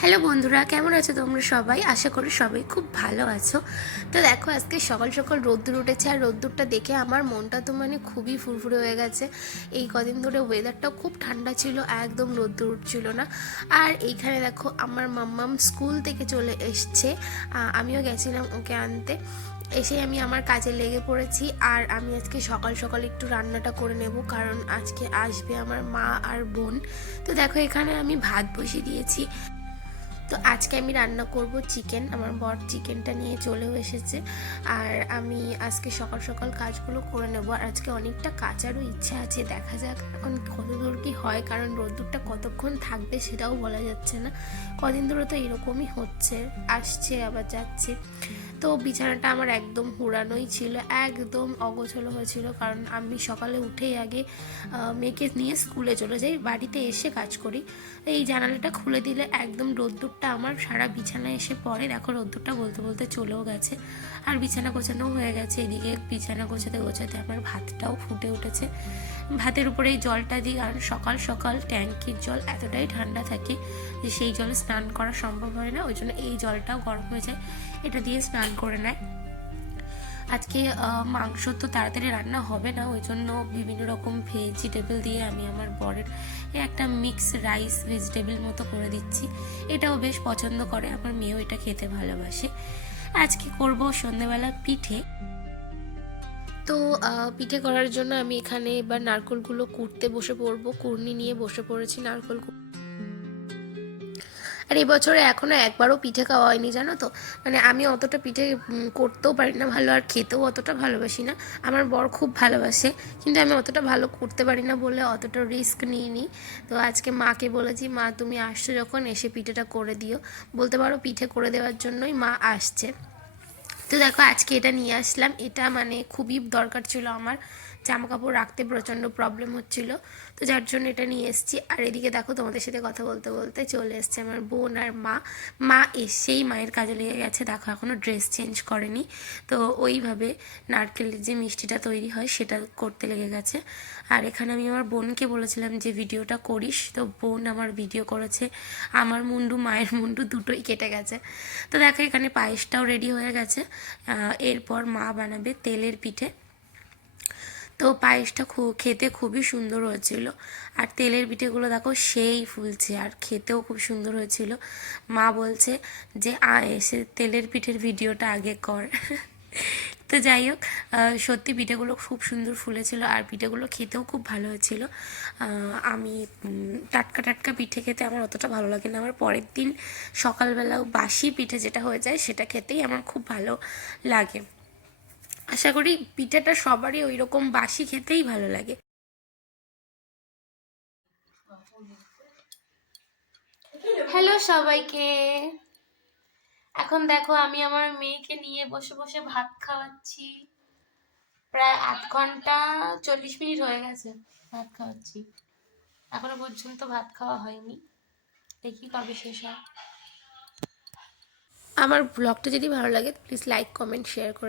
Hello বন্ধুরা, কেমন আছো তোমরা সবাই? আশা করি সবাই খুব ভালো আছো। তো দেখো, আজকে সকাল সকাল রোদ্দুর উঠেছে, আর রোদ্দুরটা দেখে আমার মনটা তো মানে খুবই ফুরফুরে হয়ে গেছে। এই কদিন ধরে ওয়েদারটাও খুব ঠান্ডা ছিল, একদম রোদ্দুর উঠছিল না। আর এইখানে দেখো, আমার মাম্মাম স্কুল থেকে চলে এসছে, আমিও গেছিলাম ওকে আনতে। এসে আমি আমার কাজে লেগে পড়েছি। আর আমি আজকে সকাল সকাল একটু রান্নাটা করে নেব, কারণ আজকে আসবে আমার মা আর বোন। তো দেখো, এখানে আমি ভাত বসিয়ে দিয়েছি। তো আজকে আমি রান্না করব চিকেন। আমার বর চিকেনটা নিয়ে চলেও এসেছে। আর আমি আজকে সকাল সকাল কাজগুলো করে নেব। আর আজকে অনেকটা কাচারও ইচ্ছা আছে, দেখা যাক এখন কত দূর কী হয়, কারণ রোদ্দুরটা কতক্ষণ থাকবে সেটাও বলা যাচ্ছে না। কদিন ধরে তো এরকমই হচ্ছে, আসছে আবার যাচ্ছে। তো বিছানাটা আমার একদম হুড়ানোই ছিল, একদম অগোছলো হয়েছিল, কারণ আমি সকালে উঠেই আগে মেয়েকে নিয়ে স্কুলে চলে যাই, বাড়িতে এসে কাজ করি। এই জানালাটা খুলে দিলে একদম রোদ্দুরটা আমার সারা বিছানায় এসে পড়ে। দেখো, রোদ্দুরটা বলতে বলতে চলেও গেছে, আর বিছানা গোছানোও হয়ে গেছে। এদিকে বিছানা গোছাতে গোছাতে আমার ভাতটাও ফুটে উঠেছে। ভাতের উপরে এই জলটা দিই, কারণ সকাল সকাল ট্যাঙ্কির জল এতটাই ঠান্ডা থাকে যে সেই জলে স্নান করা সম্ভব হয় না, ওই জন্য এই জলটাও গরম হয়ে যায়, এটা দিয়ে স্নান করে নেয়। আজকে মাংস তো তাড়াতাড়ি রান্না হবে না, ওই জন্য বিভিন্ন রকম ভেজিটেবল দিয়ে আমি আমার বরের একটা মিক্স রাইস ভেজিটেবল মতো করে দিচ্ছি। এটাও বেশ পছন্দ করে, আমার মেয়েও এটা খেতে ভালোবাসে। আজকে করব সন্ধেবেলা পিঠে। তো পিঠে করার জন্য আমি এখানে এবার নারকেলগুলো কুটতে বসে পড়বো, কুড়নি নিয়ে বসে পড়েছি নারকেল। আর এবছরে এখনও একবারও পিঠে খাওয়া হয়নি, জানো তো। মানে আমি অতটা পিঠে করতেও পারি না ভালো, আর খেতেও অতটা ভালোবাসি না। আমার বর খুব ভালোবাসে, কিন্তু আমি অতটা ভালো করতে পারি না বলে অতটা রিস্ক নিইনি। তো আজকে মাকে বলেছি, মা তুমি আসছো যখন, এসে পিঠেটা করে দিও। বলতে পারো পিঠে করে দেওয়ার জন্যই মা আসছে। তো দেখো, আজকে এটা নিয়ে আসলাম। এটা মানে খুবই দরকার ছিল আমার, জামা কাপড় রাখতে প্রচণ্ড প্রবলেম হচ্ছিল, তো যার জন্য এটা নিয়ে এসেছি। আর এদিকে দেখো, তোমাদের সাথে কথা বলতে বলতে চলে এসছে আমার বোন আর মা। মা এসেই মায়ের কাজে লেগে গেছে, দেখো এখনও ড্রেস চেঞ্জ করেনি। তো ওইভাবে নারকেলের যে মিষ্টিটা তৈরি হয় সেটা করতে লেগে গেছে। আর এখানে আমি আমার বোনকে বলেছিলাম যে ভিডিওটা করিস, তো বোন আমার ভিডিও করেছে। আমার মুন্ডু মায়ের মুন্ডু দুটোই কেটে গেছে। তো দেখো, এখানে পায়েসটাও রেডি হয়ে গেছে। এরপর মা বানাবে তেলের পিঠে। তো পায়েসটা খেতে খুবই সুন্দর হয়েছিল। আর তেলের পিঠেগুলো দেখো সেই ফুলছে, আর খেতেও খুব সুন্দর হয়েছিল। মা বলছে যে এসে তেলের পিঠের ভিডিওটা আগে কর। তো যাই হোক, সত্যি পিঠেগুলো খুব সুন্দর ফুলেছিল, আর পিঠেগুলো খেতেও খুব ভালো হয়েছিল। আমি টাটকা টাটকা পিঠে খেতে আমার অতটা ভালো লাগে না, আমার পরের দিন সকালবেলাও বাসি পিঠে যেটা হয়ে যায় সেটা খেতেই আমার খুব ভালো লাগে। আশা করি পিঠাটা সবারই ওই রকম বাসি খেতেই ভালো লাগে। হ্যালো সবাইকে। এখন দেখো, আমি আমার মেয়েকে নিয়ে বসে বসে ভাত খাওয়াচ্ছি। প্রায় 8 ঘন্টা 40 মিনিট হয়ে গেছে ভাত খাওয়াচ্ছি, এখনো পর্যন্ত ভাত খাওয়া হয়নি। দেখি কবে শেষ হয়। আমার ব্লগটা যদি ভালো লাগে প্লিজ লাইক কমেন্ট শেয়ার করে